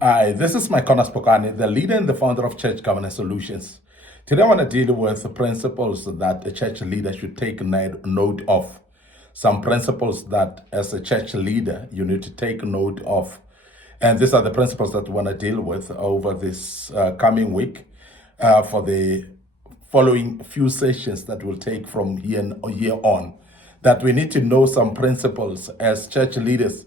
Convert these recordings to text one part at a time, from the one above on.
Hi, this is Micornus, Phokane, the leader and the founder of Church Governance Solutions. Today I want to deal with the principles that a church leader should take note of. Some principles that as a church leader you need to take note of. And these are the principles that we want to deal with over this coming week for the following few sessions that will take from here on. That we need to know some principles as church leaders,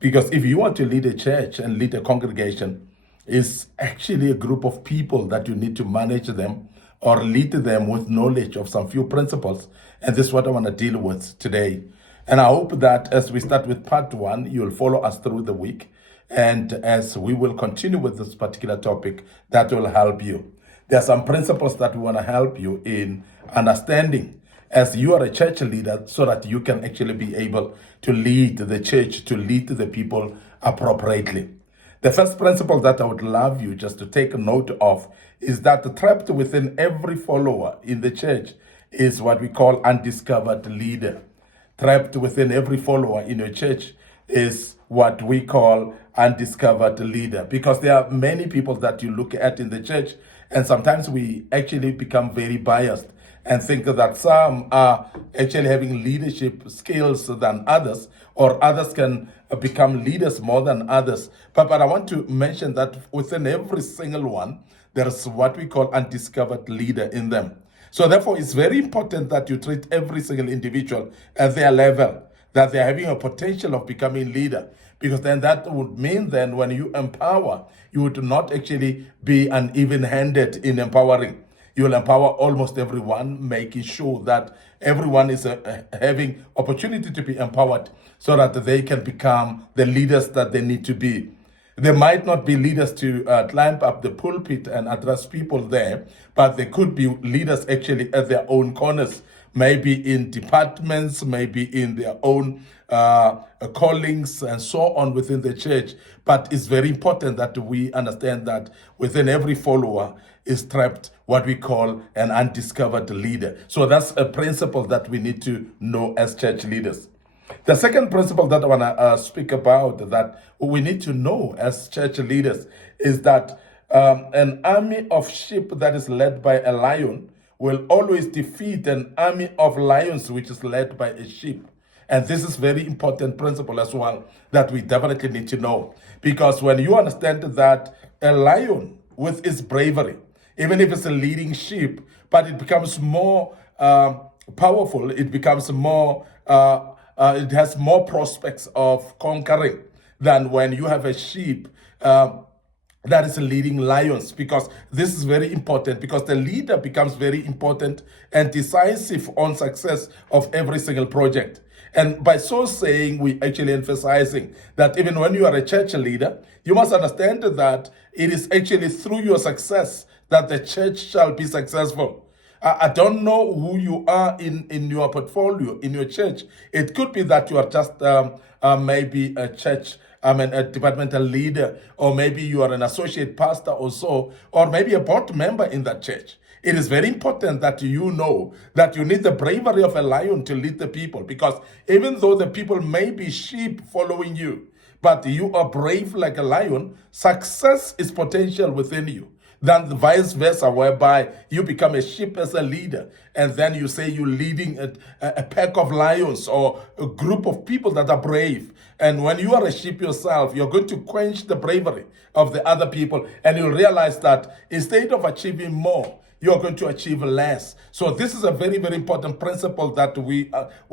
because if you want to lead a church and lead a congregation, it's actually a group of people that you need to manage them or lead them with knowledge of some few principles. And this is what I want to deal with today. And I hope that as we start with part one, you'll follow us through the week. And as we will continue with this particular topic, that will help you. There are some principles that we want to help you in understanding as you are a church leader, so that you can actually be able to lead the church, to lead the people appropriately. The first principle that I would love you just to take note of is that trapped within every follower in the church is what we call undiscovered leader. Trapped within every follower in your church is what we call undiscovered leader, because there are many people that you look at in the church, and sometimes we actually become very biased and think that some are actually having leadership skills than others, or others can become leaders more than others. But I want to mention that within every single one, there's what we call undiscovered leader in them. So therefore, it's very important that you treat every single individual at their level, that they're having a potential of becoming leader. Because then that would mean then when you empower, you would not actually be uneven-handed in empowering. You will empower almost everyone, making sure that everyone is having opportunity to be empowered so that they can become the leaders that they need to be. They might not be leaders to climb up the pulpit and address people there, but they could be leaders actually at their own corners, maybe in departments, maybe in their own callings and so on within the church. But it's very important that we understand that within every follower is trapped what we call an undiscovered leader. So that's a principle that we need to know as church leaders. The second principle that I want to speak about that we need to know as church leaders is that an army of sheep that is led by a lion will always defeat an army of lions which is led by a sheep. And this is very important principle as well that we definitely need to know. Because when you understand that a lion with its bravery, even if it's a leading sheep, but it becomes more powerful, it becomes more, it has more prospects of conquering than when you have a sheep that is leading lions, because this is very important, because the leader becomes very important and decisive on success of every single project. And by so saying, we actually emphasizing that even when you are a church leader, you must understand that it is actually through your success that the church shall be successful. I don't know who you are in your portfolio, in your church. It could be that you are just maybe a church, a departmental leader, or maybe you are an associate pastor or so, or maybe a board member in that church. It is very important that you know that you need the bravery of a lion to lead the people, because even though the people may be sheep following you, but you are brave like a lion, success is potential within you. Then the vice versa, whereby you become a sheep as a leader, and then you say you're leading a pack of lions or a group of people that are brave. And when you are a sheep yourself, you're going to quench the bravery of the other people, and you'll realize that instead of achieving more, you're going to achieve less. So this is a very, very important principle that we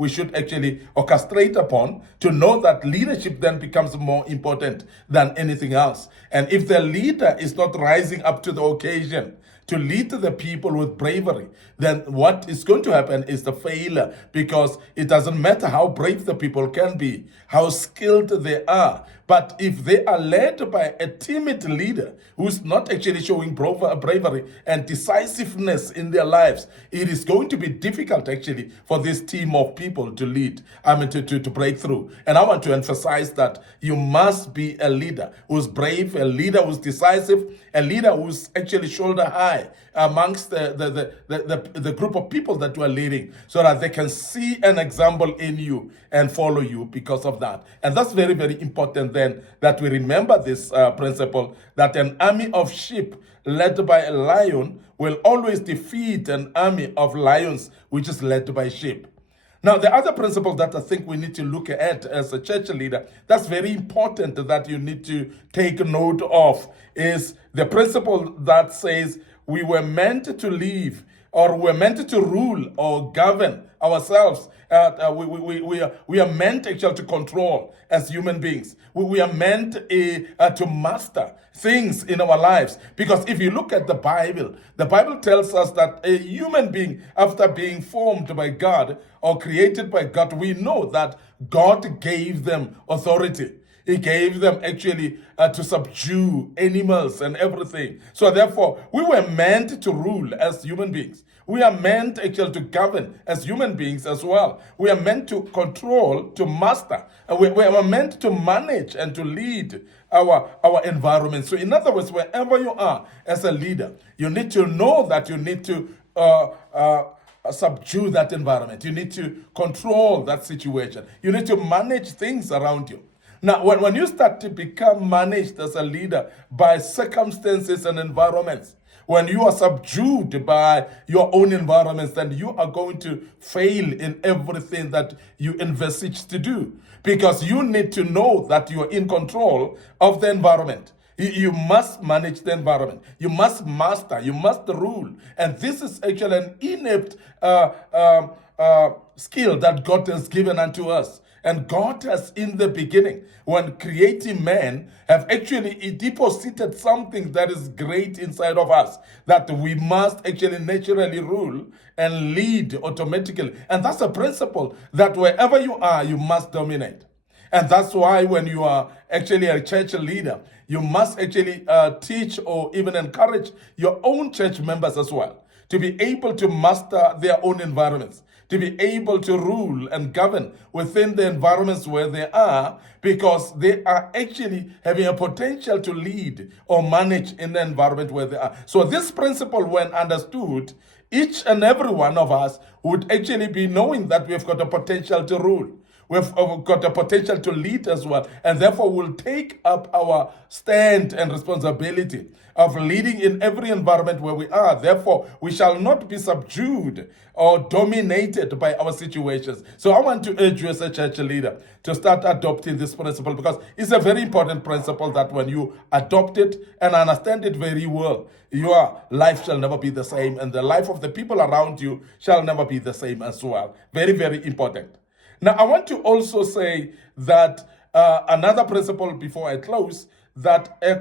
should actually orchestrate upon, to know that leadership then becomes more important than anything else. And if the leader is not rising up to the occasion to lead the people with bravery, then what is going to happen is the failure, because it doesn't matter how brave the people can be, how skilled they are, but if they are led by a timid leader who's not actually showing bravery and decisiveness in their lives, it is going to be difficult actually for this team of people to lead, to break through. And I want to emphasize that you must be a leader who's brave, a leader who's decisive, a leader who's actually shoulder high, high amongst the group of people that you are leading, so that they can see an example in you and follow you because of that. And that's very, very important then, that we remember this principle, that an army of sheep led by a lion will always defeat an army of lions which is led by sheep. Now, the other principle that I think we need to look at as a church leader, that's very important that you need to take note of, is the principle that says we were meant to live, or we're meant to rule or govern ourselves. We are meant actually to control as human beings. We are meant to master things in our lives. Because if you look at the Bible tells us that a human being, after being formed by God or created by God, we know that God gave them authority. He gave them actually to subdue animals and everything. So therefore, we were meant to rule as human beings. We are meant actually to govern as human beings as well. We are meant to control, to master. We are meant to manage and to lead our environment. So in other words, wherever you are as a leader, you need to know that you need to subdue that environment. You need to control that situation. You need to manage things around you. Now, when you start to become managed as a leader by circumstances and environments, when you are subdued by your own environments, then you are going to fail in everything that you envisage to do. Because you need to know that you are in control of the environment. You must manage the environment. You must master. You must rule. And this is actually an innate skill that God has given unto us. And God has, in the beginning, when creating man, have actually deposited something that is great inside of us, that we must actually naturally rule and lead automatically. And that's a principle that wherever you are, you must dominate. And that's why when you are actually a church leader, you must actually teach or even encourage your own church members as well to be able to master their own environments, to be able to rule and govern within the environments where they are, because they are actually having a potential to lead or manage in the environment where they are. So this principle, when understood, each and every one of us would actually be knowing that we've got a potential to rule. We've got a potential to lead as well, and therefore we'll take up our stand and responsibility of leading in every environment where we are. Therefore, we shall not be subdued or dominated by our situations. So I want to urge you as a church leader to start adopting this principle, because it's a very important principle that when you adopt it and understand it very well, your life shall never be the same, and the life of the people around you shall never be the same as well. Very, very important. Now, I want to also say that another principle before I close, that a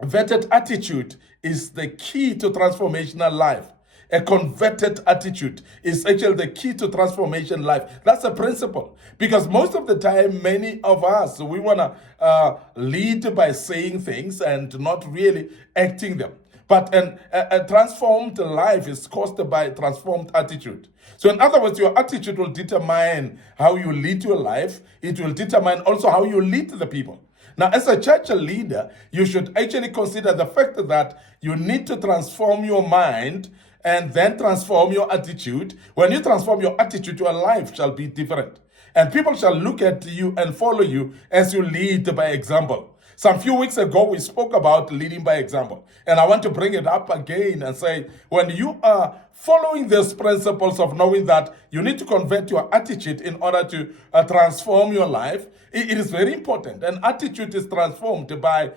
converted attitude is the key to transformational life. A converted attitude is actually the key to transformation life. That's a principle. Because most of the time, many of us, we want to lead by saying things and not really acting them. But a transformed life is caused by transformed attitude. So in other words, your attitude will determine how you lead your life. It will determine also how you lead the people. Now, as a church leader, you should actually consider the fact that you need to transform your mind and then transform your attitude. When you transform your attitude, your life shall be different. And people shall look at you and follow you as you lead by example. Some few weeks ago, we spoke about leading by example. And I want to bring it up again and say, when you are following these principles of knowing that you need to convert your attitude in order to transform your life, it is very important. And attitude is transformed by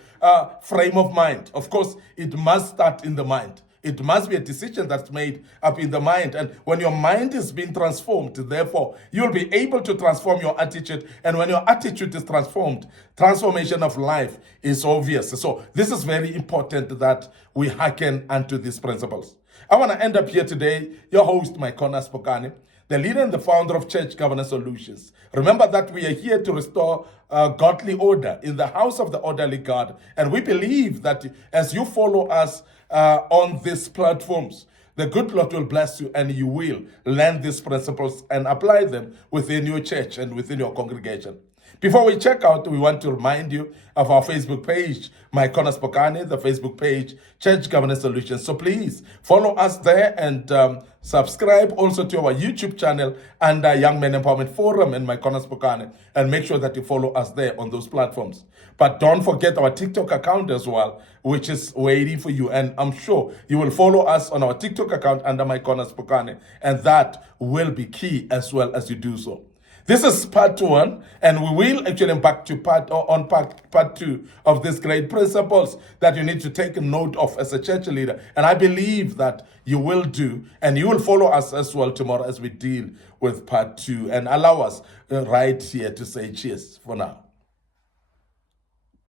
frame of mind. Of course, it must start in the mind. It must be a decision that's made up in the mind. And when your mind is being transformed, therefore, you'll be able to transform your attitude. And when your attitude is transformed, transformation of life is obvious. So this is very important that we hearken unto these principles. I want to end up here today, your host, Micornus, Phokane, the leader and the founder of Church Governance Solutions. Remember that we are here to restore godly order in the house of the orderly God. And we believe that as you follow us on these platforms, the good Lord will bless you, and you will learn these principles and apply them within your church and within your congregation. Before we check out, we want to remind you of our Facebook page, Micornus Phokane, the Facebook page, Church Governance Solutions. So please follow us there and subscribe also to our YouTube channel and Young Men Empowerment Forum in Micornus Phokane, and make sure that you follow us there on those platforms. But don't forget our TikTok account as well, which is waiting for you. And I'm sure you will follow us on our TikTok account under Micornus Phokane, and that will be key as well as you do so. This is part 1, and we will actually embark to part 2 of these great principles that you need to take note of as a church leader. And I believe that you will do, and you will follow us as well tomorrow as we deal with part 2. And allow us right here to say cheers for now.